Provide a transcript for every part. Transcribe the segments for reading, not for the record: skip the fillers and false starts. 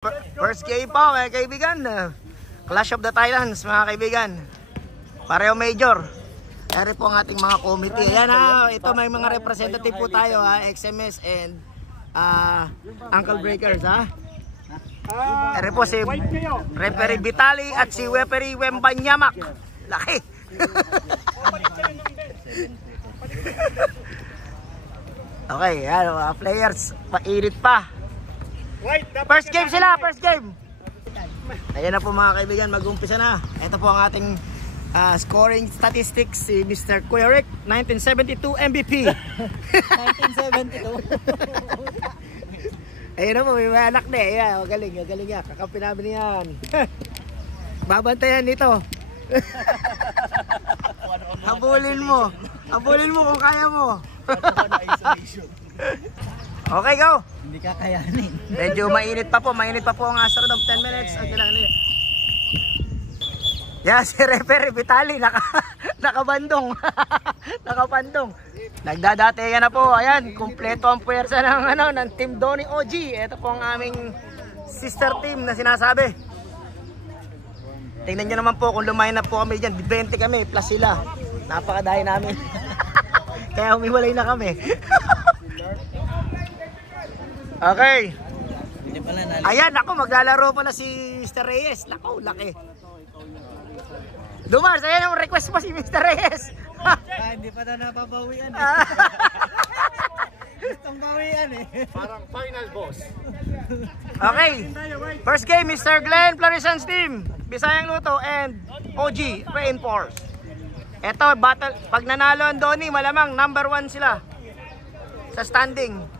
First game po mga kaibigan, Clash of the Titans mga kaibigan, pareho major. Ere po ang ating mga committee. Ayan ha, ito may mga representative po tayo ha, XMS and Uncle Breakers ha. Ere po si Referee Vitali at si Referee Wembanyamak. Laki. Okay, yan mga players, mainit pa. First game sila, first game. Ayan na po mga kaibigan, mag-umpisa na. Ito po ang ating scoring statistics, si Mr. Kuya Rick, 1972 MVP. 1972. Ayan na po, may anak na eh. Ayan, galing yan. Kakampi namin yan. Babantayan nito. Habulin mo kung kaya mo. Okay, go. Hindi kakayanin. Medyo mainit pa po ang Astro of 10 minutes. Okay lang nila. Yeah, si Referee Vitali nakabandong. Nakapandong. Nagdadatingan na po. Ayan, kumpleto ang puwersa ng Team Donny OG. Ito po ang aming sister team na sinasabi. Tingnan niyo naman po kung lumayan na po kami diyan. 20 kami plus sila. Napakadahi namin. Kaya humiwalay na kami. Okay. Ayan, ako maglalaro pala si Mr. Reyes. Nako, laki. Dumars, ayan ang request mo si Mr. Reyes. Hindi pa na napabawian eh. Gustong bawian eh. Parang final boss. Okay. First game, Mr. Glenn Florisan's team. Bisayang Luto and OG Reinforce. Ito, battle. Pag nanalo ang Donny, malamang number 1 sila sa standing.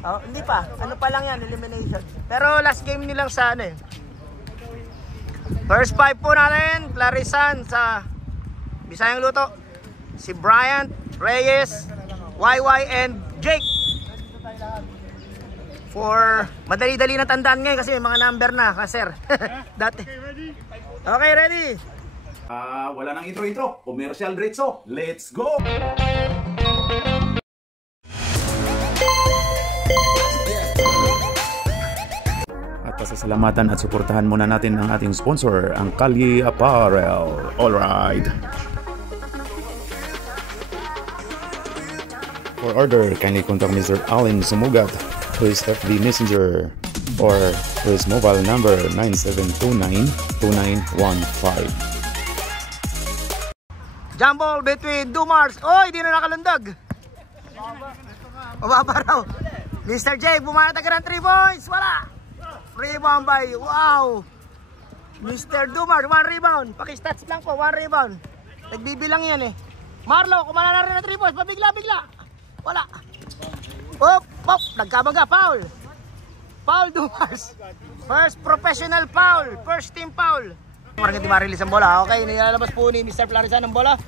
Oh, hindi pa. Ano pa lang yan, elimination. Pero last game nilang sa ano eh. First 5 po natin, Clarisan sa Bisayang Luto. Si Bryant, Reyes, YY and Jake. For madali-dali na tandaan ngayon kasi may mga number na, sir. Dati. Okay, ready? Wala nang intro. Commercial diretso. Let's go! Pasasalamatan at suportahan muna natin ang ating sponsor, ang Kalye Apparel. Alright. For order, kindly contact Mr. Allen Sumugat to his FB Messenger or to his mobile number 9729-2915. Jump ball between Dumars. Oy, di na nakalundag. Mababa raw. Mr. J, bumanatag ng 3 points. Wala. Rebound by, wow, Mr. Dumar, 1 rebound. Pakistats lang po, 1 rebound. Nagbibilang yan eh. Marlo, kumana na rin na 3 points. Pabigla. Wala. Op, nagkabaga, foul. Foul Dumars. First professional foul. First team foul. Parang hindi marilis ang bola. Okay, nilalabas po ni Mr. Florisan ang bola.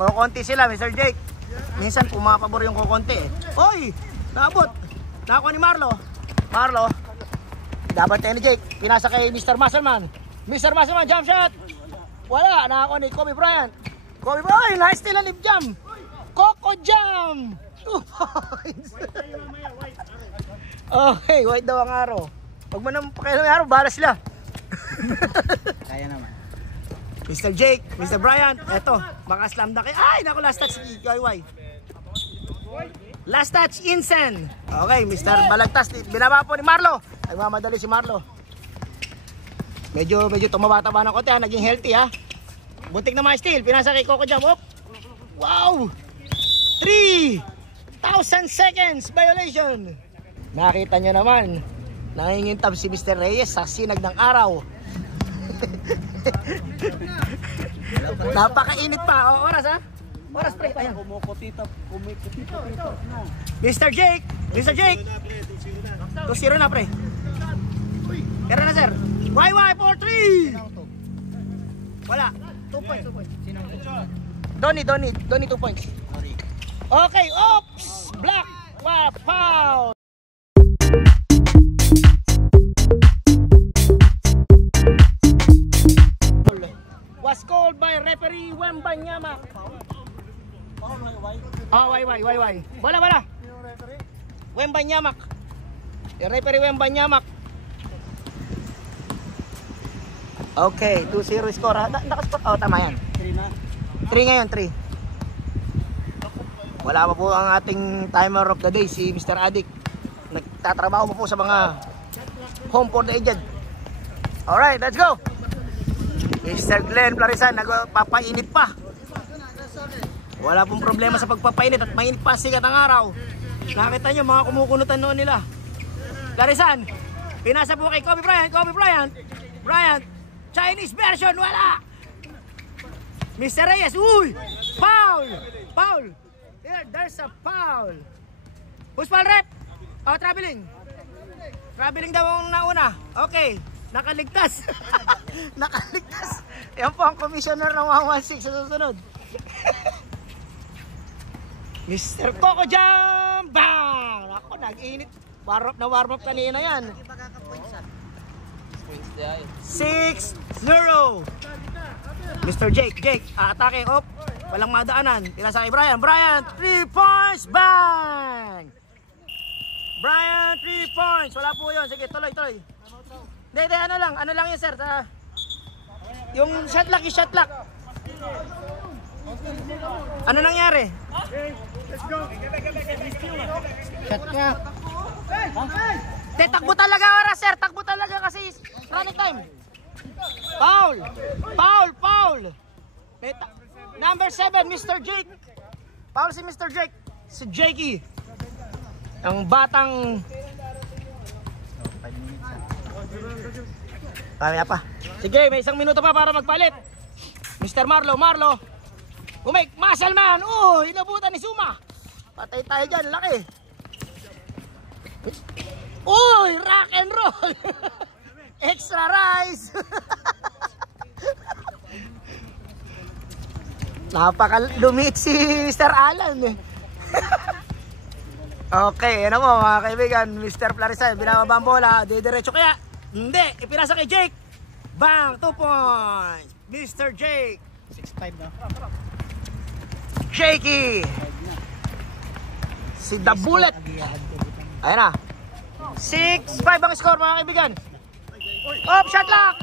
Kukunti sila, Mr. Jake. Minsan pumapabor yung kukunti eh. Oy, naabot. Nakakuha ni Marlo. Dapat tayo ni Jake, pinasa kay Mr. Muscleman. Mr. Muscleman, jump shot. Wala, nakakuha ni Kobe Bryant. Kobe Bryant, nice steal and lip jam. Coco jam. 2 points. Okay, white daw ang araw. Pag mo naman pakialam yung araw, bahala sila. Kaya naman. Mr. Jake, Mr. Bryant, eto, baka slam dunk. Ay, naku, last touch si YY. Last touch, Insen. Okay, Mr. Balagtas, binaba po ni Marlo. Nagmamadali si Marlo. Medyo tumabata-ba ng konti ha, naging healthy ha. Buntik na mga steal, pinasa kay Coco Jam. Op. Wow! 3,000 seconds violation. Nakita nyo naman, nangingintab si Mr. Reyes sa sinag ng araw. Napakainit pa. O, oras ha? Oras pre. Ayan. Mr. Jake. 2-0 na pre. Kaya na sir. YY for 3. Wala. 2 points. Donny 2 points. Okay, oops. Black. Wow, foul. Was called by referee Wembanyamak. YY. Wala. Wembanyamak. Referee Wembanyamak. Okay, 2-0 score. Nakaspot. Oh, tama yan. 3 ngayon, 3. Wala pa po ang ating timer of the day, si Mr. Addict. Nagtatrabaho po sa mga home for the aged. Alright, let's go. Mr. Glenn Plarisan, nagpapainit pa. Wala pong problema sa pagpapainit at mainit pa sikat ang araw. Nakita nyo mga kumukunutan noon nila. Plarisan, pinasa po kay Kobe Bryant. Bryant, Chinese version, wala. Mr. Reyes, uy! Foul! There's a foul. Who's foul rep? Oh, traveling. Traveling daw ang nauna. Okay, nakaligtas. Nakaligtas. Yan po ang commissioner ng 116 sa susunod. Mr. Coco Jam! Bang! Ako, nag-init. Warm up kanina yan. 6-0. Mr. Jake, atake, op. Walang madaanan. Tira sa kay Brian. 3 points, bang! Brian, 3 points. Wala po yun. Sige, tuloy. Hindi, ano lang yun, sir. Yung shot lock. Ano nangyari? Shot lock. Takbo talaga oras, sir. Takbo talaga kasi running time. Foul. Number 7, Mr. Jake. Foul si Mr. Jake. Si Jakey. Ang batang... Kaya pa. Sige, may 1 minuto pa para magpalit. Mr. Marlo. Umake, muscle man. Inabutan ni Suma. Patay tayo dyan, laki. Uy, rock and roll. Extra rice. Napaka-lumit si Mr. Alan eh. Okay, ano mo mga kaibigan, Mr. Plarisan, binababa ang bola, didiretso kaya? Hindi, ipinasa kay Jake. Bang, 2 points. Mr. Jake. 6-5 na. Jakey. Si The Bullet. Ayan na. 6-5 ang score mga kaibigan. Shot lock.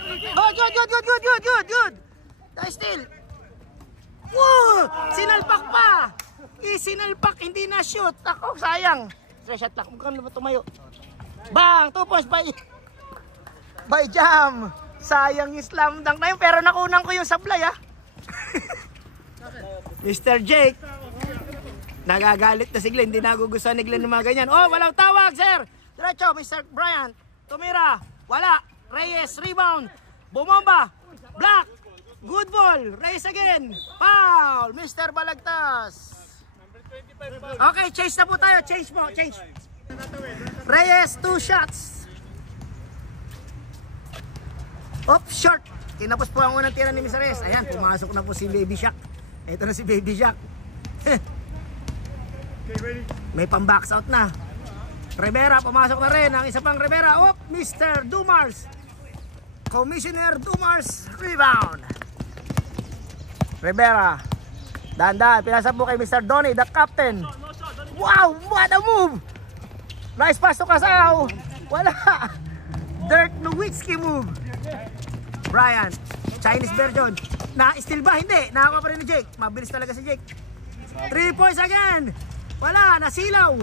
Good. Nice steal. Woo! Sinalpak pa. Isinalpak, hindi na shoot. Ako, sayang. Shot lock, mukhang tumayo. Bang! 2 points by Jam. Sayang yung slam dunk na yun, pero nakunan ko yung sablay ha. Mr. Jake. Nagagalit na si Glenn, hindi nagugustuhan ni Glenn ng mga ganyan. Walang tawag, sir. Diretso, Mr. Bryant. Tumira. Wala. Reyes, rebound. Bumomba. Black. Good ball. Reyes again. Foul. Mr. Balagtas. Okay, change na po tayo. Change. Reyes, 2 shots. Short. Tinapos po ang unang tira ni Mr. Reyes. Ayan, pumasok na po si Baby Shark. Ito na si Baby Shark. May pang-box out na. Rivera, pumasok na rin. Ang isa pang Rivera. Mr. Dumars. Commissioner Dumars. Rebound. Rivera. Dahan-dahan. Pinasa po kay Mr. Donny, the captain. Wow, what a move. Nice pass to Kasaw. Wala. Dirk Nowitzki move. Brian. Chinese version. Na-steal ba? Hindi. Nakakuha pa rin ni Jake. Mabilis talaga si Jake. 3 points again. Wala. Nasilaw.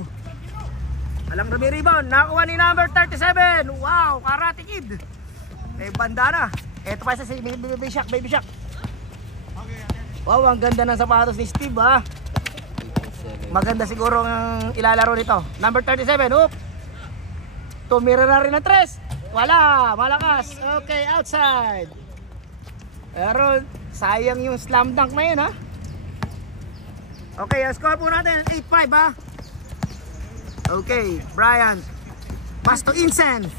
Alang rami rebound. Nakakuha ni number 37. Wow. Karate Kid. May bandana. Ito pa si Baby Shark. Wow, ang ganda ng sapatos ni Steve ha. Maganda siguro ang ilalaro nito. Number 37. Tumira na rin ng 3. Wala. Malakas. Okay, outside. Pero sayang yung slam dunk na yun ha. Okay, score po natin 8-5 ha. Okay, Brian. Pass to Insen.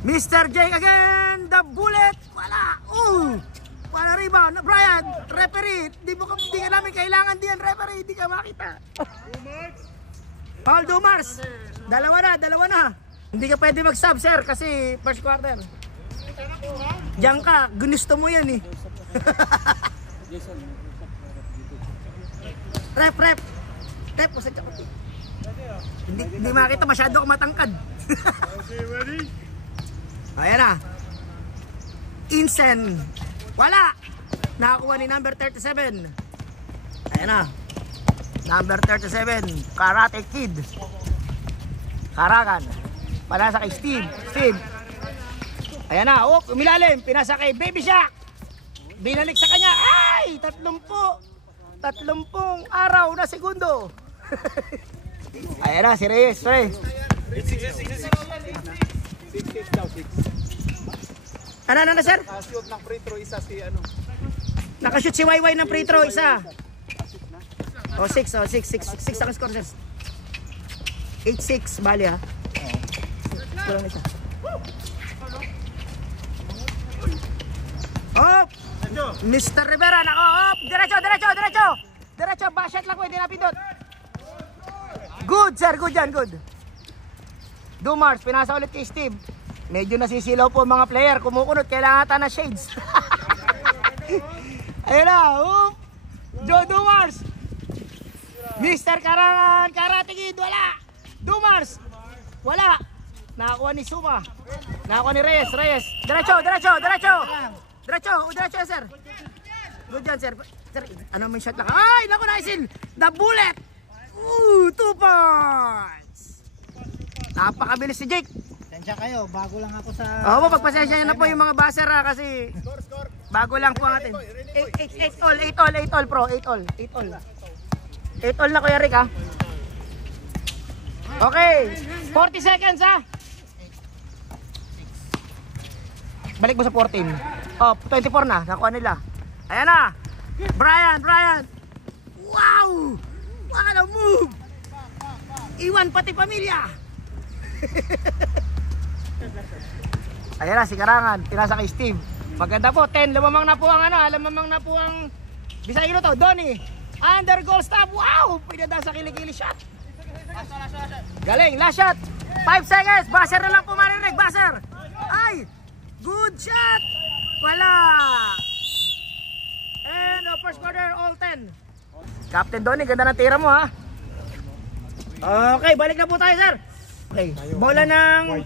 Mr. J again. The Bullet. Wala. Wala rebound. Brian, referee. Di ka namin kailangan diyan, referee. Di ka makita. Paul Dumars. Dalawa na. Hindi ka pwede mag-sub, sir, kasi first quarter. Diyan ka. Gusto mo yan eh. Rep. Usad ka. Hindi makita, masyado ako matangkad. Ayan na. Insen. Wala. Nakakuha ni number 37. Ayan na. Number 37. Karate Kid. Karakan. Panasa kay Steve. Ayan na. Oh, umilalim. Pinasa kay Baby Shaq. Binalik sa kanya. Ay! 30 araw na segundo. Ayan na, si Reyes. Ano na, sir? Shoot ng free throw isa si ano. Nakashoot si YY ng free throw isa. O, 6 ang score, sir. 8-6, bali ha. Kulang na siya. Hop! Mr. Rivera, nako, hop! Diretso, bashet lang ko, hindi napindot. Good, sir, good yan, good. Dumars, pinasa ulit kay Steve. Medyo nasisilaw po mga player, kumukunot, kailangan ata na shades. Ayun na, hop! Joe Dumars! Mr. Karate Kid, wala! Dumars, wala! Nakakuha ni Suma. Nakakuha ni Reyes. Diretso, sir. Good yan, sir. Sir, ano may shot lang? Ay, naku, naisin! The bullet! 2 points! Napakabilis si Jake. Tensya kayo, bago lang ako sa... Oo, pagpasensya na po yung mga baser ha, kasi bago lang po ang atin. 8 all, pro. 8 all. 8 all na, Kuya Rick ha. Okay, 40 seconds ha. Balik mo sa 14. Oh, 24 na, nakuha nila. Ayan na. Brian. Wow! What a move! Iwan pati pamilya. Ayan na, si Karangan. Pinasa kay Steve. Maganda po, 10. Lumamang na po ang Bisayino to, Donnie. Under goal stop. Wow! Pinada sa kilikili shot. Galing, last shot. 5 seconds. Buzzer na lang po marinig. Buzzer. Ay! Good shot. Wala. And the first quarter, all 10. Captain Donnie, ganda ng tira mo ha. Okay, balik na po tayo, sir. Okay, bola ng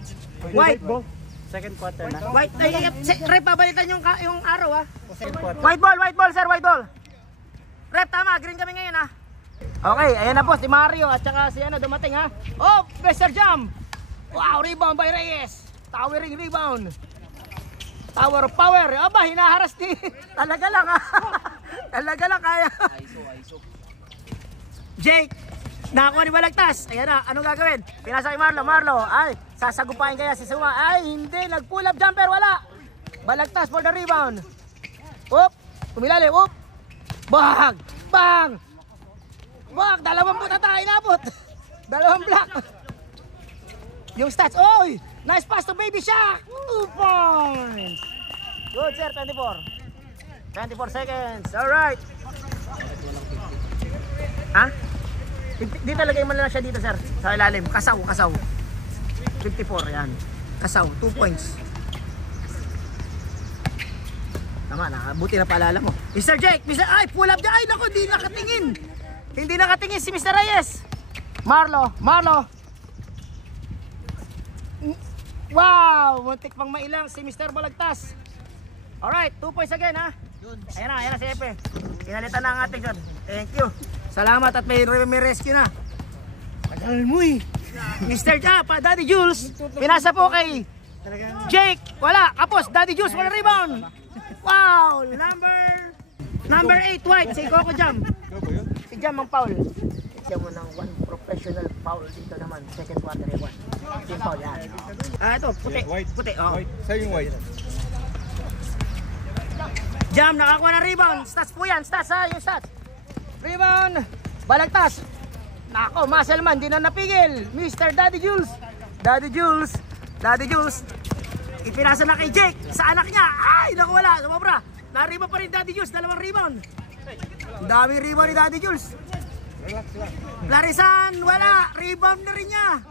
white. Second quarter na. White, rep, babalitan yung araw ha. Second quarter. White ball, sir, white ball. Rep, tama, green kami ngayon ha. Okay, ayan na po si Mario at saka si dumating ha. Oh, Mr. Jam. Wow, rebound by Reyes. Towering rebound. Tower of power. Aba, hinaharas ni. Talaga lang ha. Talaga lang kaya. ISO. Jake, nakakuha ni Balagtas. Ayan na, anong gagawin? Pinasa kay Marlo. Ay, sasagupain kaya si Suma. Ay, hindi. Nag-pull up jumper, wala. Balagtas for the rebound. Oop, kumilalim. Oop. Bang! Bang! Dalawang puta tayo inabot. Dalawang block. Yung stats. Oy! Nice pass to Baby Shaq. 2 points. Good, sir. 24 seconds. Alright. Ha? Dito lagay mo lang siya dito, sir. Sa ilalim. Kasaw. 54, yan. Kasaw. 2 points. Tama na. Buti na paalala mo. Mr. Jake. Ay, pull up dyan. Ay, naku. Hindi nakatingin si Mr. Reyes. Marlo. Wow! Muntik pang mailang si Mr. Balagtas. Alright, 2 points again ha. Ayan na si Epe. Pinalitan na ang ating dyan. Thank you. Salamat at may rescue na. Tagal mo eh. Mr. Daddy Jules. Pinasa po kay Jake. Wala, kapos. Daddy Jules, wala rebound. Wow! Number 8 white. Si Coco Jam. Si Jam ang foul. Siya mo ng 1 professional foul dito naman. Second quarter, 1. Yung foul yan. Ito, puti. Puti, oh. Sa'yo yung white. Jam, nakakuha ng rebound. Stats po yan. Stats ha, yung stats. Rebound. Balagtas. Nako, Muscleman, di na napigil. Mr. Daddy Jules. Ipinasa na kay Jake sa anak niya. Ay, naku, wala. Sumobra. Nariba pa rin Daddy Jules. 2 rebound. Ang daming rebound ni Daddy Jules. Clarisan, wala. Rebound na rin niya.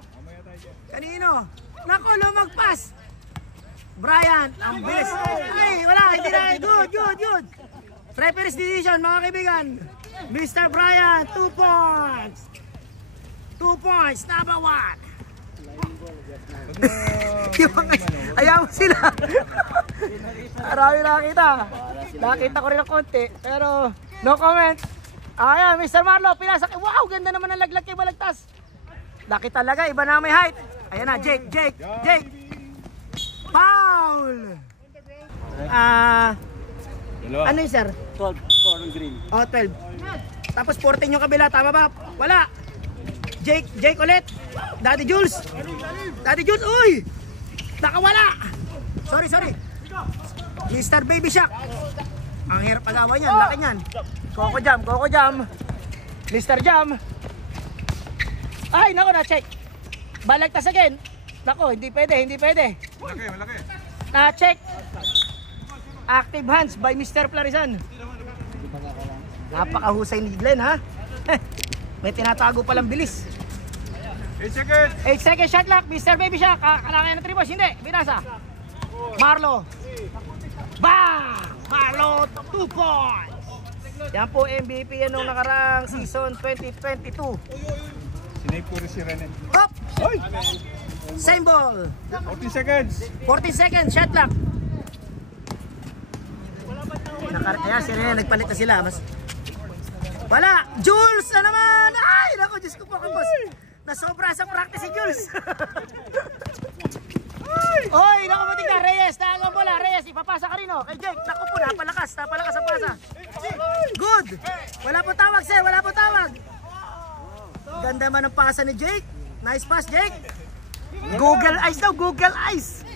Kanino? Naku, lumagpas. Brian, ang bilis. Ay, wala. Hindi na. Good. Referee's decision, mga kaibigan. Mr. Brian, 2 points. 2 points, number 1. Ayaw mo sila. Marami nakita. Nakita ko rin ng konti. Pero no comment. Ayan, Mr. Marlo, pinasak. Wow, ganda naman ang laglag kay Balagtas. Laki talaga, iba na may height. Ayan na, Jake. Foul! Ano yun, sir? 12, score green. Oh, 12. Tapos 14 yung kabila, tama ba? Wala. Jake ulit. Daddy Jules, uy! Nakawala! Sorry. Mr. Baby Shark. Ang hirap agawan yan, laki niyan. Coco Jam. Mr. Jam. Ay, naku, na-check. Balagtas again. Naku, hindi pwede. Malaki. Na-check. Active hands by Mr. Plarizan. Napakahusay ni Glenn, ha? May tinatago palang bilis. 8 seconds. 8 seconds shot clock, Mr. Baby Shark. Kailangan ng 3 balls, hindi. Binasa. Marlo. Bang! Marlo, 2 points. Yan po MVP yan nung nakarang season 2022. Sinape ko rin si Rene. Hop! Same ball. 14 seconds. 14 seconds, shot clock. Kaya si Rene, nagpalit na sila. Wala! Jules! Ano naman? Ay! Naku, Diyos ko po kang boss. Nasobra sa practice si Jules. Oy! Naku, matik na. Reyes, naangang bola. Reyes, ipapasa ka rin, oh. Kay Jake, naku po, napalakas ang pasa. Good! Wala po tawag, sir. Wala po tawag. Ganda man ang pasa ni Jake. Nice pass, Jake. Google Eyes daw, Google Eyes.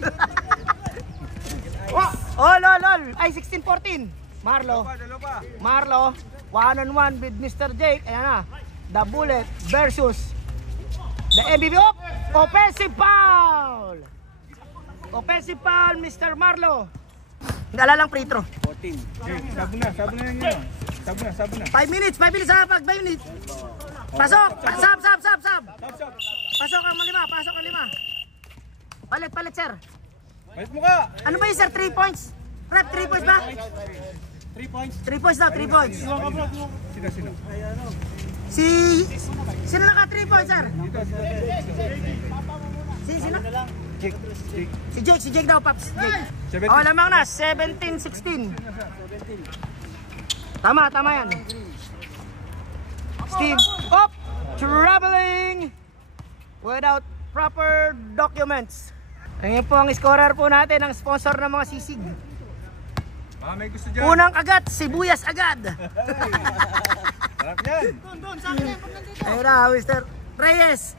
Oh, lol. Ay, 16-14. Marlo, 1-on-1 with Mr. Jake. Ayan na, the Bullet versus the MVP. Offensive foul, Mr. Marlo. Nalalang free throw. 14. Sabo na ninyo. Sabo na. 5 minutes sa pag 5 minutes. Pasok, sab. Pasok ang 5. Palit, sir. Balik mo ka. Ano ba yun, sir? 3 points? Rep, 3 points ba? 3 points. 3 points daw, 3 points. Sino? Sino naka 3 points, sir? Sino? Jake. Si Jake daw, Paps. Jake. 17. Oh, lamang na, 17-16. Tama yan. Steve, traveling without proper documents. Ayan po ang scorer po natin, ang sponsor ng mga sisig. May gusto dyan. Unang kagat, sibuyas agad. Sarap yan. Ayun na, Mr. Reyes.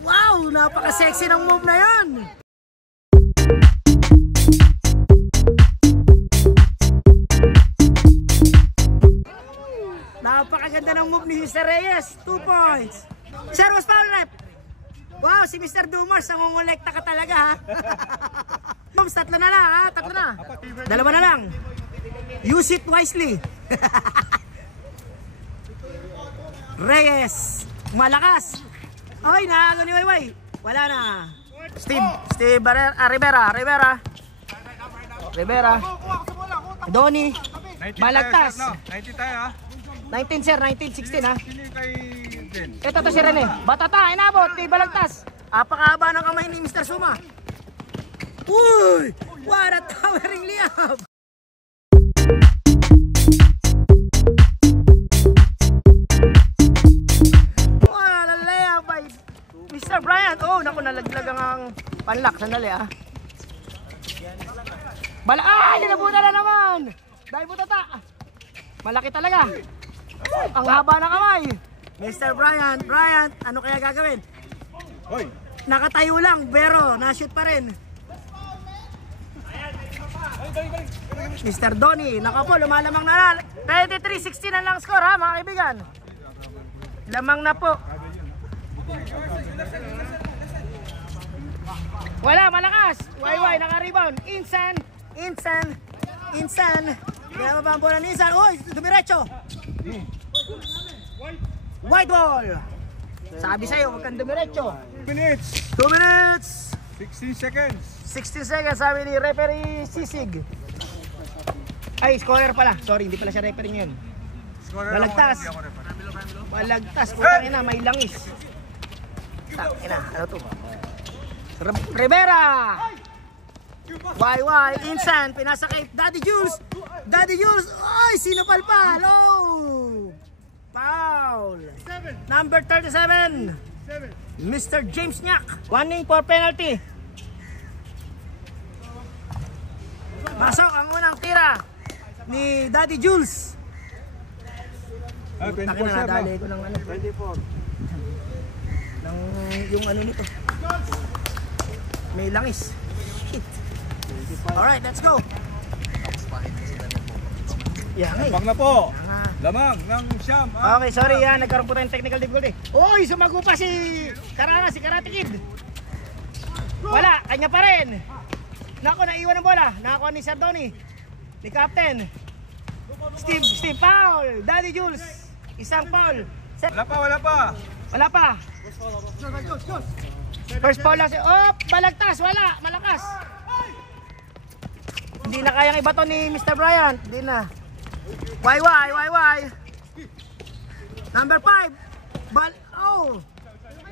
Wow, napaka-sexy ng move na yun. Napakaganda ng move ni Mr. Reyes. 2 points. Sir, was foul rep. Wow, si Mr. Dumas, nangungulekta ka talaga, ha? Moms, 3 na lang, ha? 3 na. 2 na lang. Use it wisely. Reyes, malakas. Ay, naago ni Wayway. Wala na. Steve Rivera. Donnie, Balagtas. 19 tayo, ha? 19, sir, 19-16, ha? Sino kay Jen? Ito to si Rene. Batata, inabot ni Balagtas. Apakahaba ng kamay ni Mr. Suma. Uy! What a towering layup! What a layup by Mr. Bryant. Oh, naku, nalaglag ang panlak. Sandali, ah. Nilabutan na naman! Dahil butata. Malaki talaga. Ang haba ng kamay. Mr. Bryant, ano kaya gagawin? Hoy! Nakatayo lang, pero na-shoot pa rin. Mr. Donnie, naka po, lumalamang na. 23-16 na lang score, ha, mga kaibigan. Lamang na po. Wala, malakas. Wayway, naka-rebound. Insan. Kaya ba ang bola ni Insan? Uy, dumiretso. White ball. Sabi sa'yo, huwag kang dumiretso. 2 minutes. 2 minutes. 16 seconds. 16 seconds, sabi ni referee Sisig. Ay, scorer pala. Sorry, hindi pala siya referee ngayon. Balagtas. Balagtas, putang ina, may langis. Tang ina, ano to? Rivera. YY, Insan, pinasa kay Daddy Jules. Daddy Jules, ay, sino palpal? Oh! Foul. Number 37, Mr. James Nyak. Warning for penalty. Masok ang unang tira ni Daddy Jules. Ah, 24 Taki na, sir, nadali no? ko ng ano. 24. Ng yung ano nito. May langis. Shit. Alright, let's go. Yan eh. Bang na po. Ah. Lamang ng siyam. Ah. Okay, sorry yan. Nagkaroon po tayong technical difficulty. Uy, sumago pa si Karana, si Karate Kid. Wala, kanya pa rin. Nako, naiwan ang bola. Nakakuha ni Sardoni. Ni Captain. Steve, foul. Daddy Jules. Isang foul. Wala pa, wala pa. Wala pa. First foul lang si... Oh, balagtas. Wala. Malakas. Hindi na kayang iba to ni Mr. Bryant. Hindi na. YY. Number 5. Oh.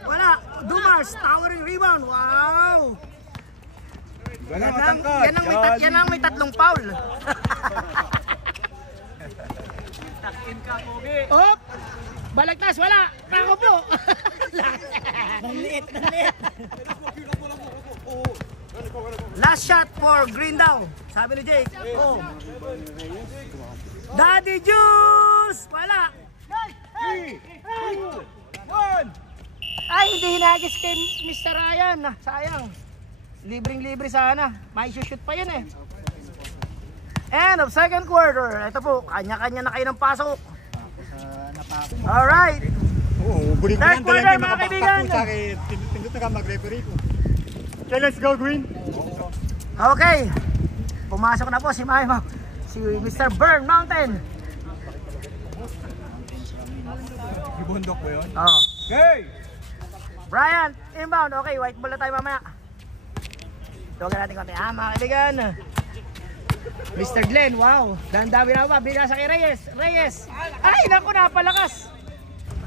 Wala. Dumars. Towering rebound. Wow. Wala, Yan matangkad. ang may tatlong foul. Op! Balagtas, wala! Tako po! Nanliit. Last shot for Green daw. Sabi ni Jake. Oh. Daddy Juice! Wala! 3, 2, 1. Ay, hindi hinagis kay Mr. Ryan. Sayang. Libreng-libre sana. May shoot pa yun eh. End of second quarter. Ito po, kanya-kanya na kayo ng pasok. Alright. Third quarter mga kaibigan. Tindot na ka mag-referee ko. Okay, let's go Green. Okay. Pumasok na po si Maimo. Si Mr. Burn Mountain. Ibundok ba yun? Oh. Okay. Brian, inbound. Okay, white ball na tayo mamaya. Tuwagan natin konti. Mga kaibigan. Mr. Glenn, wow. Dandawi na ba? Binasa kay Reyes. Ay, naku, napalakas.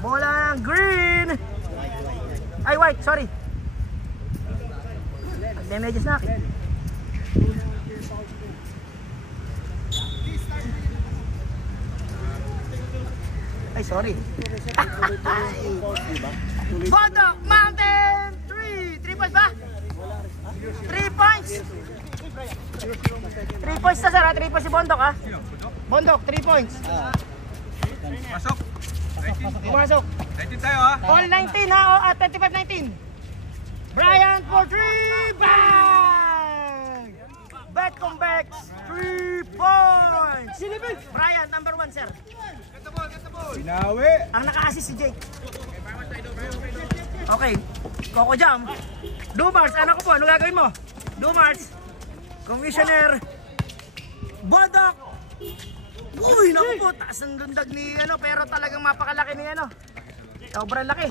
Bola ng green. Ay, white, sorry. Nag-damages na. Ay, sorry. Bondok Mountain 3 points ba? 3 points. 3 points na sir, 3 points si Bondok ha. Bondok, 3 points. Pasok. Pumasok. 19 tayo ha. All 19 ha, o at 25-19. Bryant for 3, bang! Betcombex, 3 points. Bryant, number 1 sir. Binawi. Ang naka-assist si Jake. Okay, Coco Jam. Dumars, ano ko po? Ano gagawin mo? Dumars, Commissioner Bodok. Uy, naku po, taas ng lundag ni ano, pero talagang mapakalaki ni ano. Sobrang laki.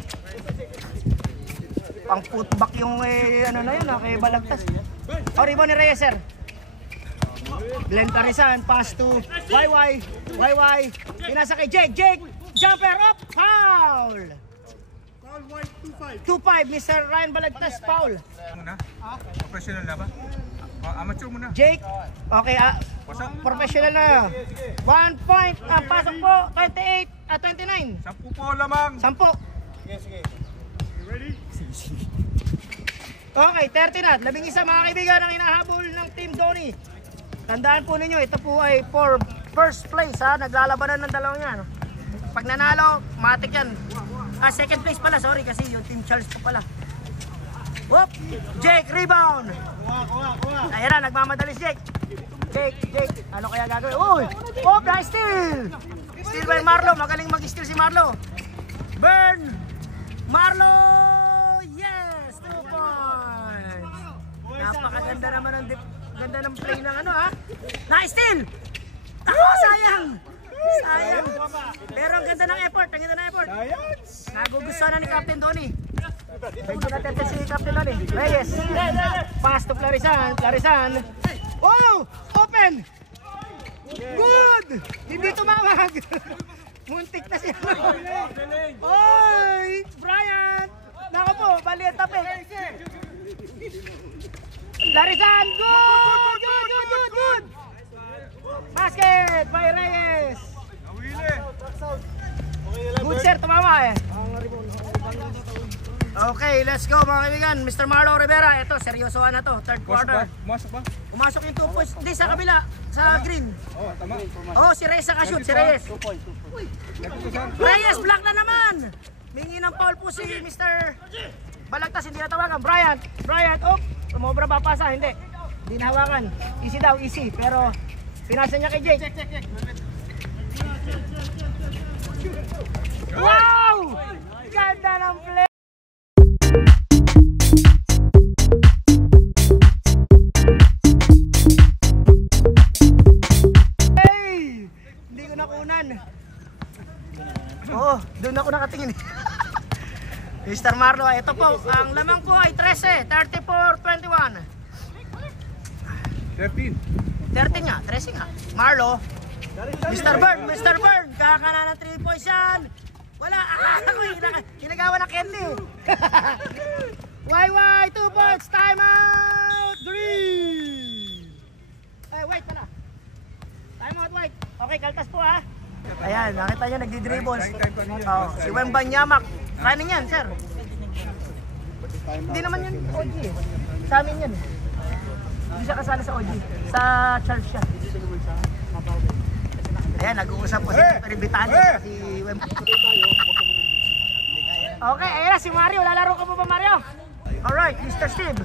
Pang putback yung ano na yun, kay Balagtas. O, rebound ni Reyes, sir. Glenn Carisan, pass to YY. Pinasa kay Jake, jumper up, foul. 2-5, Mr. Ryan Balagtas, foul. Muna. Professional na ba? Amateur muna. Jake, okay, professional na. 1 point, pasok po, 29. 10 po lamang. 10. Sige. Ready? Okay, 30 na. 11 mga kaibigan ang hinahabol ng Team Donnie. Tandaan po ninyo, ito po ay for first place ha. Naglalabanan ng dalawang yan. Pag nanalo, matik yan. Second place pala, sorry kasi yung Team Charles pa pala. Whoop! Jake, rebound! Ayan na, nagmamadali si Jake. Jake, ano kaya gagawin? Uy! Oh, nice steal! Steal by Marlo, magaling mag-steal si Marlo. Burn! Marlo! Yes! 2 points! Napakaganda naman ng ganda ng play ng ano ha. Nice steal! Sayang! Pero ang ganda ng effort, Nagugustuhan na ni Captain Donnie. Medyo natetel si Captain Donnie. Reyes. Pass to Clarisan. Oh! Open! Good! Hindi tumawag. Muntik na siya. Oy! Bryant! Nako po, bali ang tapik. Larisan! Good! Basket by Reyes! Good sir, tumama eh. Okay, let's go mga kaibigan. Mr. Marlo Rivera, ito, seryosohan na to. Third quarter. Pumasok ba? Pumasok yung 2 points. Hindi, sa kabila. Sa green. Oo, tama. Oh, si Reyes nakashoot. Si Reyes. Reyes, block na naman. Mingi ng foul po si Mr. Balagtas, hindi natawagan. Bryant, oh, umobra ba pasa? Hindi. Hindi nahawakan. Easy daw, easy. Pero, pinasa niya kay Jake. Wow! Ganda ng play. Hey! Hindi ko nakunan. Oo, doon ako nakatingin. Mr. Marlo, ito po, ang lamang po ay 13, 34-21. 13. 13 nga, 13 nga. Marlo, Mr. Burn, kakana ng 3 points yan. Wala, akala ko ginagawa na Kenny. YY, 2 points, time out, green. Eh, wait pala. Time out, wait. Okay, kaltas po ha. Ayan, nakita nyo, nagdi-dribbles. Oh, si Wembanyamak. Running yan, sir. Hindi naman yan OG eh. Sa amin yan. Hindi siya kasali sa OG. Sa church siya. Ayan, nag-uusap po si Peribitani si Wembanyamak. Okay, ayan na si Mario. Lalaro ka po ba, Mario? Alright, Mr. Steve.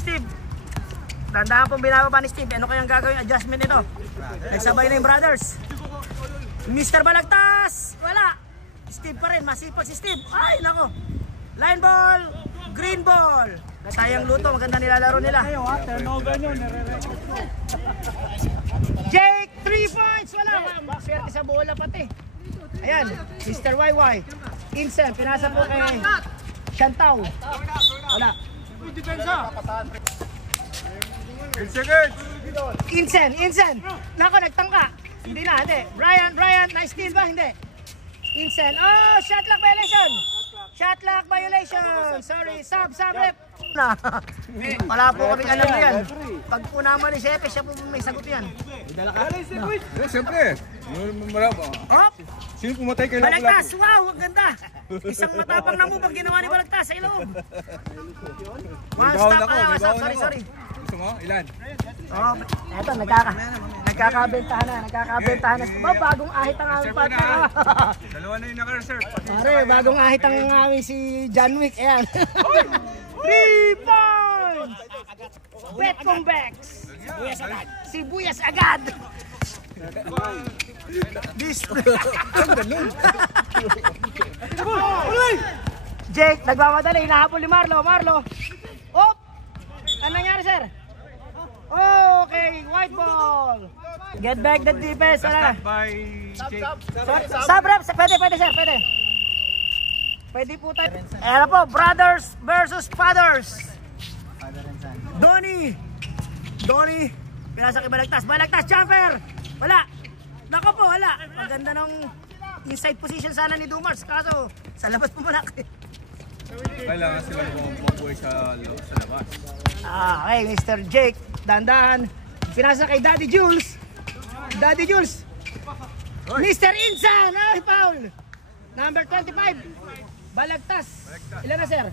Steve. Dandahan pong binababa ni Steve. Ano kayang gagawin adjustment nito? Nagsabay na yung brothers. Mr. Balagtas! Wala! Steve pa rin, masipag si Steve. Ay, nako! Line ball, green ball. Sayang luto, maganda nilalaro nila. Jake, 3 points! Wala! Swerte sa bola pati. Ayan, Mr. YY. Insem, pinasa po kay Shantao. Wala. Insen! Nako, nagtangka. Hindi na, hindi. Brian, nice steal ba? Hindi. Insen, oh, shot clock violation. Sorry, sub rep. Wala po kami alam yan. Pag po naman ni Shepe, siya po may sagot yan. Siyempre. Hop! Sino pumatay kay Lapu-Lapu? Balagtas, wow, ang ganda. Isang matapang na move ang ginawa ni Balagtas sa iloob. One stop, sorry. Gusto mo? Ilan? Oh, eto, nagkakabentahan na. Bagong ahit ang aming partner. Dalawa na yung naka-reserve. Pare, bagong ahit ang aming si John Wick. Ayan. 3 points! Betcom Bex. Sibuyas agad. Jake, nagmamadali. Hinahabol ni Marlo. Oh! Ano nangyari, sir? Okay, white ball. Get back the defense. By Jake. Sub rep, pwede sir, pwede. Pwede po tayo. Ayan po, brothers versus fathers. Donnie, pinasa kay Balagtas, jumper. Wala. Nako po, wala. Maganda ng inside position sana ni Dumars. Kaso, sa labas po malaki. Kailangan sila mabuhay sa labas. Okay, Mr. Jake, dandahan. Pinasa kay Daddy Jules. Mr. Insan, ay foul. Number 25. Balagtas. Ilan na, sir?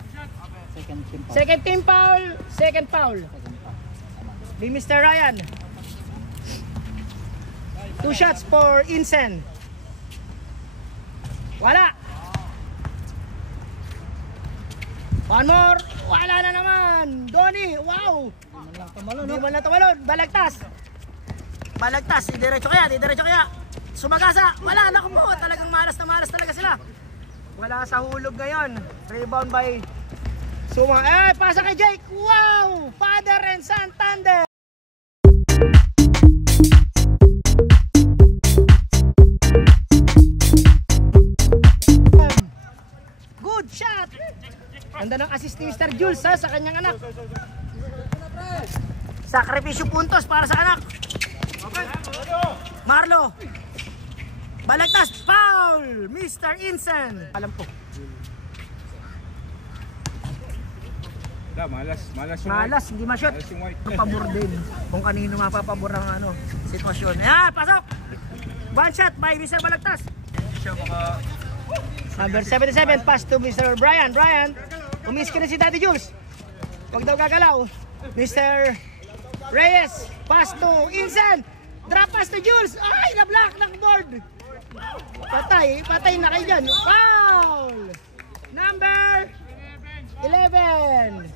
Second team foul. Ni Mr. Ryan. 2 shots for Insan. Wala. One more. Wala na naman. Donnie, wow. Hindi man lang tumalon. Balagtas, diretso kaya. Sumagasa. Wala, naku po. Talagang malas talaga sila. Wala sa hulog ngayon. Rebound by Suma. Pasa kay Jake. Wow! Father and son tandem. Good shot. Ganda ng assist ni Mr. Jules sa kanyang anak. Sakripisyo puntos para sa anak. Marlo. Balagtas, foul! Mr. Insen. Alam po. Malas yung Malas, hindi ma-shoot. Malas yung white. Pabor din. Kung kanino mapapabor ang ano, sitwasyon. Ayan, pasok! One shot by Mr. Balagtas. Hindi siya maka... Number 77, pass to Mr. Brian. Brian, umiski na si Daddy Jules. Huwag daw gagalaw. Mr. Reyes, pass to Insan. Drop pass to Jules. Ay, na-block ng board. Patay na kayo dyan. Foul! Number 11.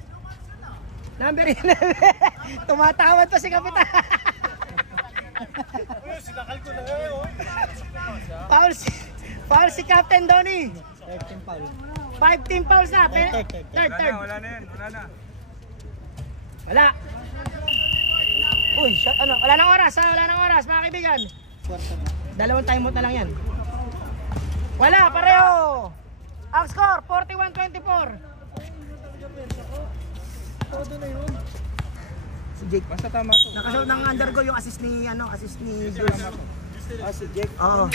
Number 11. Tumatawad pa si Kapitan. Foul si Captain Donnie. 5 team fouls na. Third. Wala na yan. Wala. Uy, wala nang oras mga kaibigan. Dalawang timeout na lang yan. Wala, pareho. Ang score, 41-24. Si Jake. Basta tama to. Nakasunod ng undergo yung assist ni Jules. Si Jake. Oo.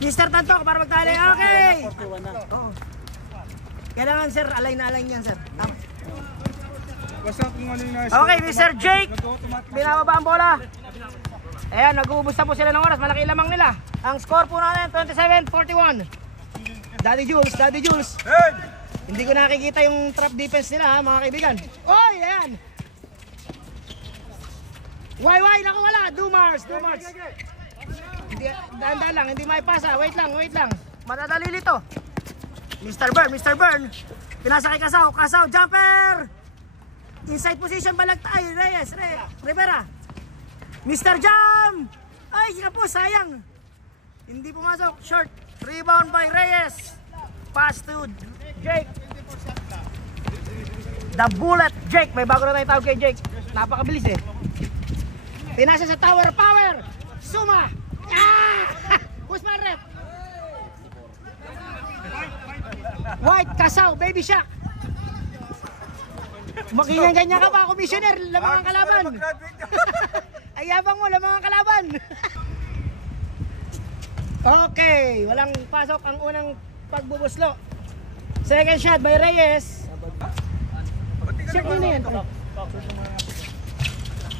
Mr. Tantok para magtali. Okay. Oo. Kailangan sir, align na align yan sir. Tama. Basta kung ano yung nasa... Okay, Mr. Jake. Binababa ang bola. Ayan, nag-uubos na po sila ng oras. Malaki lamang nila. Ang score po natin, 27-41. Daddy Jules. Hey! Hindi ko nakikita yung trap defense nila ha, mga kaibigan. Oy, ayan. Why, naku wala. Dumars. Hindi, dahan lang, hindi maipasa. Wait lang. Madadali nito. Mr. Burn. Pinasa kay Kasaw, jumper. Inside position, Balagtay. Reyes, Rivera. Mr. Jam. Ay, sila po, sayang. Hindi pumasok, short. Rebound by Reyes. Pass to Jake. The Bullet, Jake. May bago na tayong tawag kay Jake. Napakabilis eh. Pinasa sa Tower Power. Suma. Who's my rep? White, Kasaw, Baby Shack. Makinganyan ka pa, Commissioner. Lamang ang kalaban. Ayabang mo, lamang ang kalaban. Okay, walang pasok ang unang pagbubuslo. Second shot by Reyes. Check mo na yan.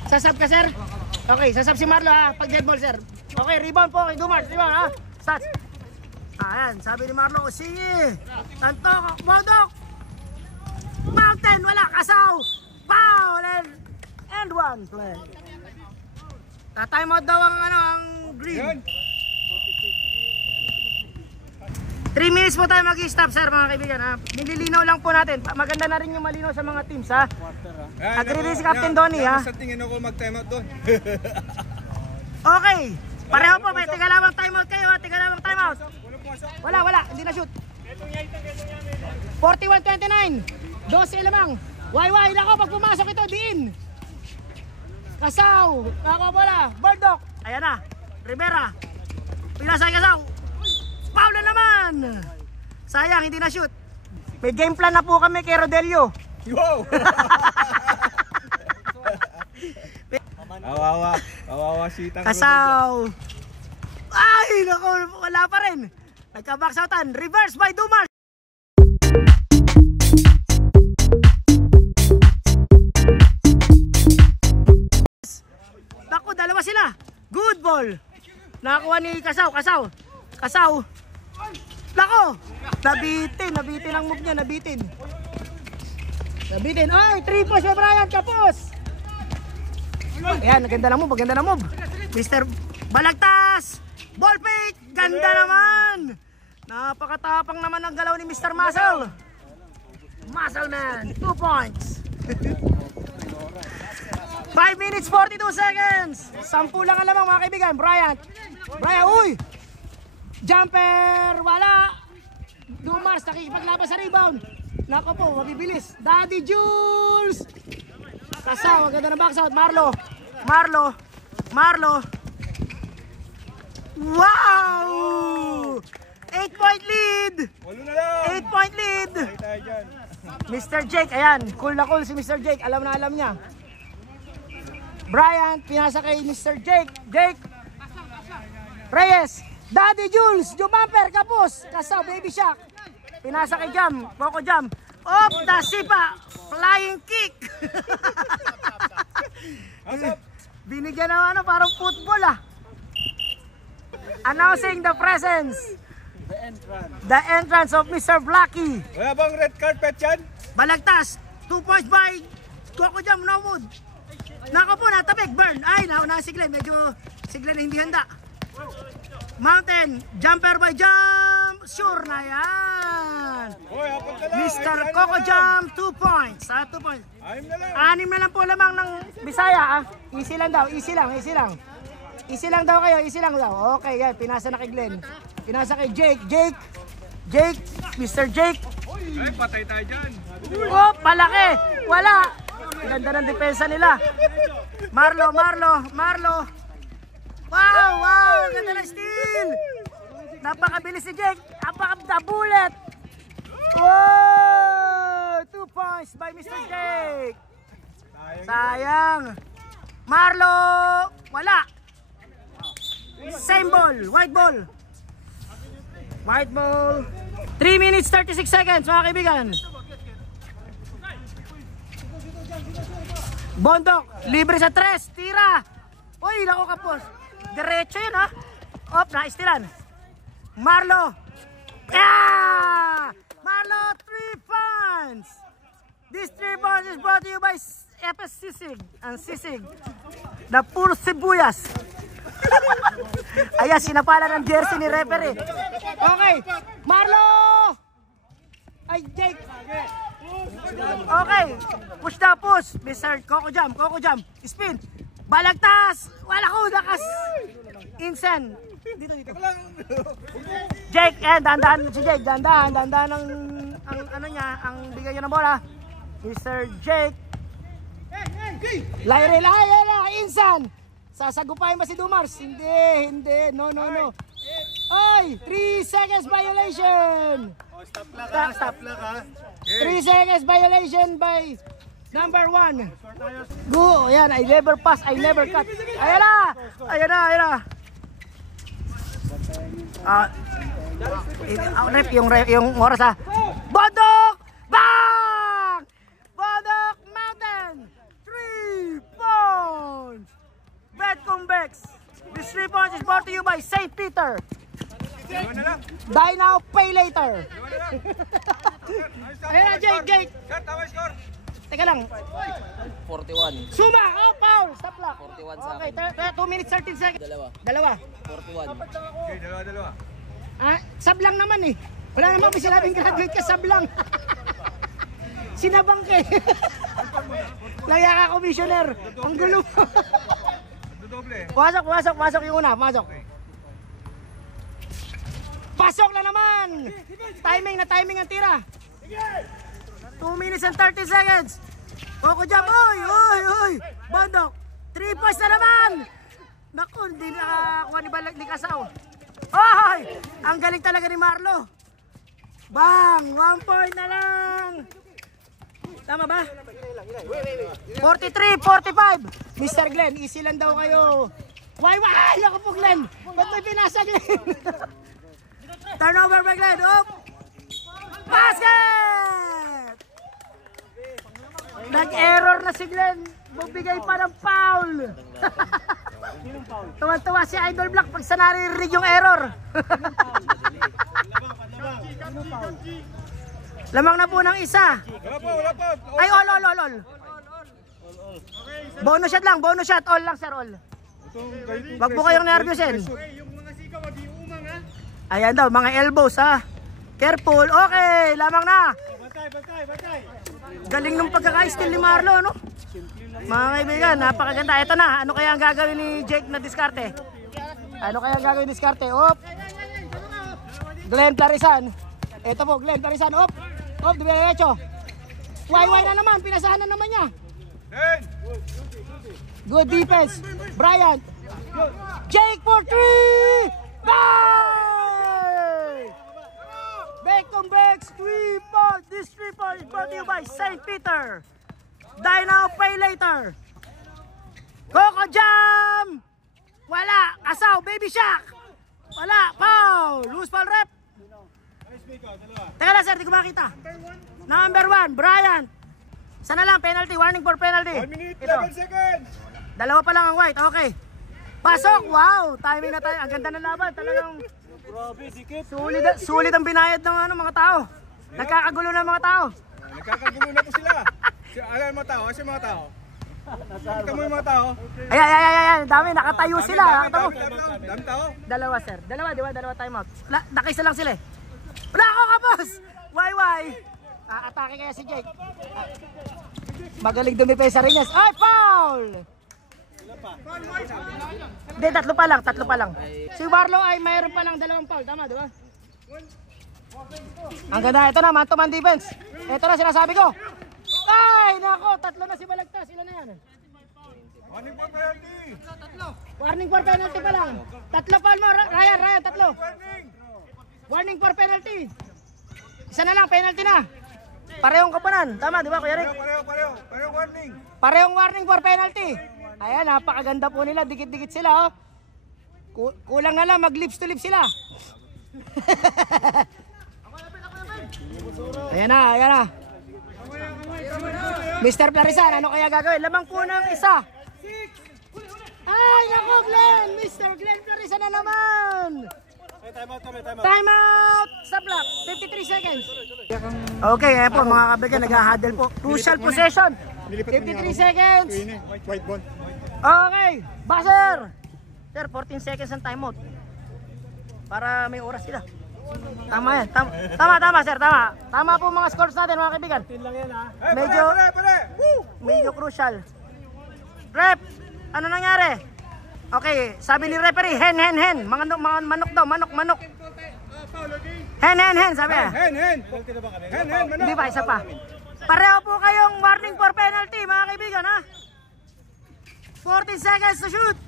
Sasab ka, sir? Okay, sasab si Marlo ha, pag dead ball, sir. Okay, rebound po kay Dumars. Rebound ha. Stats. Ayan, sabi ni Marlo, sige. Tantok, Modok. Mountain, wala, Kasaw. Foul and one play. Ta-timeout daw ang green. 3 minutes po tayo mag-stop sir mga kaibigan ha. Nililinaw lang po natin. Maganda na rin yung malinaw sa mga teams ha. Agree si Captain Donnie ha. Sa tingin ako mag-timeout doon. Okay. Pareho po. May tiga lamang timeout kayo ha. Tiga lamang timeout. Wala. Hindi na shoot. 41-29. 12 lamang. Why nako pag pumasok ito diin. Kasaw. Nako bola. Bardok. Ayan na. Rivera. Pinasay Kasaw. Foul na naman! Sayang, hindi na shoot. May game plan na po kami kay Rodelio. Wow! Kawawa si Tang. Kasaw. Ay, naku, wala pa rin. Nagka-boxoutan. Reverse by Dumars. Naku, dalawa sila. Good ball. Nakakuha ni Kasaw. Nako! Nabitin ang move niya, nabitin. Ay, 3 points by Brian, kapos! Ayan, ganda ng move. Mr. Balagtas! Ball fake! Ganda naman! Napakatapang naman ang galaw ni Mr. Muscle. Muscle man, 2 points. 5 minutes, 42 seconds. 10 lang ang lamang mga kaibigan. Brian, uy! Jumper, wala. Dumars, nakikipaglaban sa rebound. Nako po, mabibilis. Daddy Jules. Kasaw, ang ganda ng box out. Marlo. Wow! 8-point lead. 8-point lead. Mr. Jake, ayan. Cool na cool si Mr. Jake. Alam na alam niya. Brian, pinasa kay Mr. Jake. Reyes. Daddy Jules, Jumamper, kapos. Kasaw, Baby Shack. Pinasa kay Jam, Coco Jam. Op, Dasipa. Flying kick. Binigyan ng ano, parang football ah. Announcing the presence. The entrance of Mr. Blacky. Wala bang red carpet yan? Balagtas. 2 points by Coco Jam, Norwood. Nako po, natabig. Burn. Ay, nauna si Glenn. Medyo si Glenn hindi handa. Mountain. Jumper by Jam. Sure na yan. Hoy, hapon ka lang. Mr. Coco Jam, 2 points. 2 points. Ayun na lang. 6 na lang po lamang ng Bisaya. Ah. Easy lang daw. Easy lang. Easy lang. Easy lang daw kayo. Easy lang daw. Okay, yan. Pinasa na kay Glenn. Pinasa kay Jake. Jake. Mr. Jake. Ay, patay tayo dyan. Oh, palaki. Wala. Ganda ng depensa nila. Marlo. Wow. Ganda ng steal. Napakabilis si Jake. Napaka-bullet. Wow. 2 points by Mr. Jake. Sayang. Marlo. Wala. Same ball. White ball. 3 minutes 36 seconds mga kaibigan. Bondok, libre sa 3, tira. Uy, nako kapos. Diretso yun ha. Op, naistilan. Marlo. Marlo, 3 points. This 3 points is brought to you by FS Sisig and Sisig. The Puro Sibuyas. Ayan, sinapala ng jersey ni referee. Okay, Marlo. Ay, Jake. Okay, push na push. Mr. Coco Jam. Spin. Balagtas. Wala ko, nakas. Insen. Dito. Jake, dandahan si Jake. Dandahan ang ano niya, ang bigay niya ng bola. Mr. Jake. Laire, Insan. Sasagupain ba si Dumars? Hindi. No. Ay, 3 seconds violation. Stop. 3 seconds violation by number 1. Go. Ayan, I never pass, I never cut. Ayan na. Yung oras ha. Bodok! Bang! Bodok Mountain! 3 points! Betcombex. This 3 points is brought to you by St. Peter. Die now, pay later. Ayan na, Jake. Teka lang. 41. Suma! Oh, foul! Stop clock. 41 sa Okay, akin. 2 minutes 13 seconds. Dalawa. 41. Okay, dalawa. Sablang naman eh. Wala naman may sinabing graduate ka, sablang. Sinabang ka eh. Laya ka, commissioner. Ang gulo. Pasok yung una, pasok. Pasok na naman! Timing ang tira. 2 minutes and 30 seconds. Coco Jam, oy! Bondok, 3 points na naman! Naku, hindi nakakuha ni Kasaw. Oy! Ang galing talaga ni Marlo. Bang! 1 point na lang. Tama ba? 43-45. Mr. Glenn, easy lang daw kayo. Why? Ako po, Glenn. Ba't may pinasa, Glenn? Turnover by Glenn. Up! Basket! Nag-error na si Glenn. Magbigay pa ng foul. Tuwan-tuwa si Idol Black pag sa naririnig yung error. Lamang na po ng isa. Wala pa. Ay, all. Bonus shot lang, all lang sir, all. Wag po kayong nervyusin. Ayan daw, mga elbows ha. Careful, okay, lamang na. Bantay. Galing ng pagkaka-steal ni Marlo, no? Mga kaibigan, napakaganda. Ito na, ano kaya ang gagawin ni Jake na diskarte? Op. Glenn Clarisan. Ito po, Glenn Clarisan, op, diretso. Why na naman, pinasahan na naman niya. Good defense, Bryant. Jake for 3! Bye! Beckham 3 points. This 3 points is brought to you by St. Peter. Die now, pay later. Coco Jam! Wala. Kasaw, Baby Shark. Wala. Foul. Loose ball rep. Teka lang sir, di ko makita. Number 1, Brian. Isa na lang, penalty, warning for penalty. 1 minute, Ito. 11 seconds. Dalawa pa lang ang white, okay. Pasok, wow, timing na tayo. Ang ganda ng laban, talagang sulit ang binayad ng mga tao. Nagkakagulo ng mga tao. Nagkakagulo na po sila. Alam mo tao, kasi mga tao. Ito mo yung mga tao. Ay, dami, nakatayo sila. Nakatayo. Dami tao. Dalawa sir, dalawa, di ba? Dalawa timeout. Nakisa lang sila eh. Wala ako kapos! Why? Atake kaya si Jake. Magaling dumipesa rin yes. Ay, foul! Hindi, tatlo pa lang. Si Warlow ay mayroon pa lang 2 foul. Tama, di ba? Ang ganda, ito na, man-to-man defense. Ito na sinasabi ko. Ay, nako, 3 na si Balagtas. Ilan na yan? Warning for penalty. Warning for penalty pa lang. 3 foul mo, Ryan, 3. Warning for penalty. Isa na lang, penalty na. Parehong kapanan. Tama, di ba, Kuya Rick? Pareho warning. Parehong warning for penalty. Ayan, napakaganda po nila. Dikit-dikit sila, oh. Kulang na lang, mag-lips to lips sila. Ayan na. Mr. Plarisan, ano kaya gagawin? Lamang po ng isa. Ay, nako, Glenn! Mr. Glenn Plarisan na naman! Time out sa block. 53 seconds. Okay, ayan po mga kabigan, nag-huddle po. Crucial possession. 53 seconds. White ball. Okay, buzzer. Sir, 14 seconds ang timeout. Para may oras sila. Tama yan. Tama sir, tama. Tama po mga scores natin mga kaibigan. Medyo crucial. Rep, ano nangyari? Okay, sabi ni referee, hen. Mga manok daw, manok. Hen, sabi. Hen. Manok. Hindi pa, isa pa. Pareho po kayong warning for penalty, mga kaibigan, ha? 14 seconds to shoot.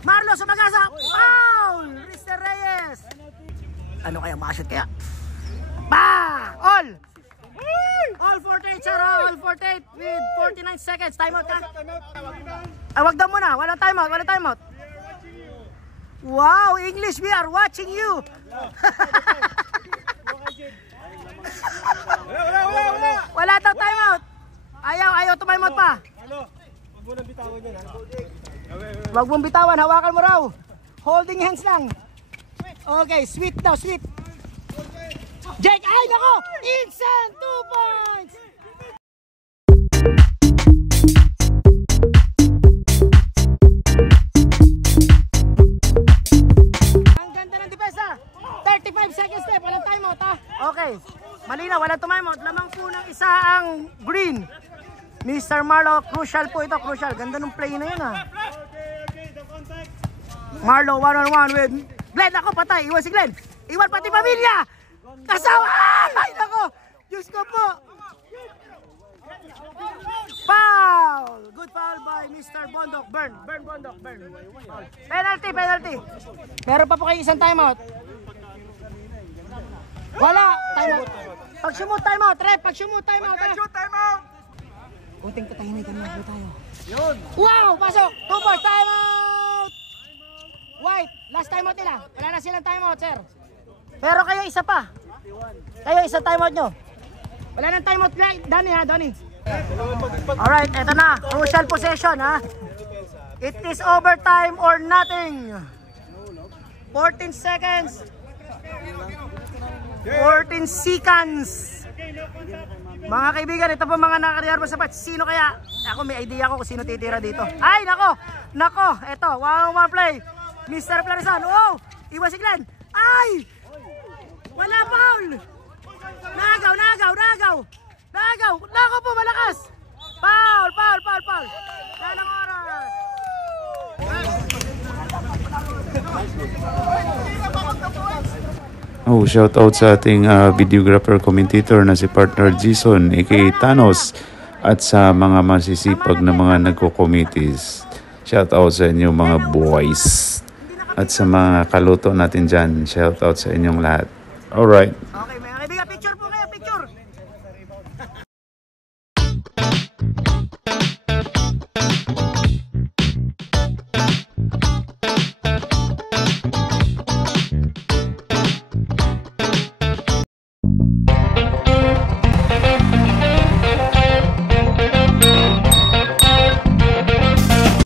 Marlo sumagasa. Foul! Mr. Reyes. Ano kaya, makashoot kaya? All 48, sir, all 48 with 49 seconds. Timeout ka? Ay, wag daw muna. Walang timeout. Wow, English, we are watching you. Wala daw timeout. Ayaw tumimeout pa. Wag mong bitawan, hawakan mo raw. Holding hands lang. Okay, sweet daw, sweet. Jake, ay nako! Instant 2 points! Ang ganda ng depensa. 35 seconds left, walang timeout ha. Okay, malinaw, walang timeout. Lamang po ng isa ang green. Mr. Marlo, crucial po ito, crucial. Ganda ng play na yun ha. Marlo 1-on-1 with Glenn. Ako, patay. Iwan si Glenn. Iwan pati pamilya. Kasawa! Ay, nako! Diyos ko po! Foul! Good foul by Mr. Bondok. Burn, Bondok, burn. Penalty. Meron pa po kayo isang timeout. Wala! Timeout. Pag-shoot, timeout. Rep, pag-shoot, timeout. Kunting katahimikan lang po tayo. Wow! Pasok! 2 points, timeout! White, last timeout nila. Wala na silang timeout, sir. Pero kayo isa pa. Kayo isa timeout nyo. Wala nang timeout, Donnie. Alright, eto na. Crucial possession, ha. It is overtime or nothing. 14 seconds. 14 seconds. Mga kaibigan, ito po mga nakariyarbo sa patch. Sino kaya? Ako may idea ko kung sino titira dito. Ay, nako. Eto, 1-on-1 play. Mr. Plarisan. Oh, iwas si Glenn. Ay! Wala foul! Nagaw! Nako po, malakas! Foul! Lanang oras! Oh, shout out sa ating videographer commentator na si partner Jason aka Thanos at sa mga masisipag na mga nagko-committees. Shout out sa inyo mga boys. At sa mga kaluto natin dyan, shout out sa inyong lahat. Alright. Okay.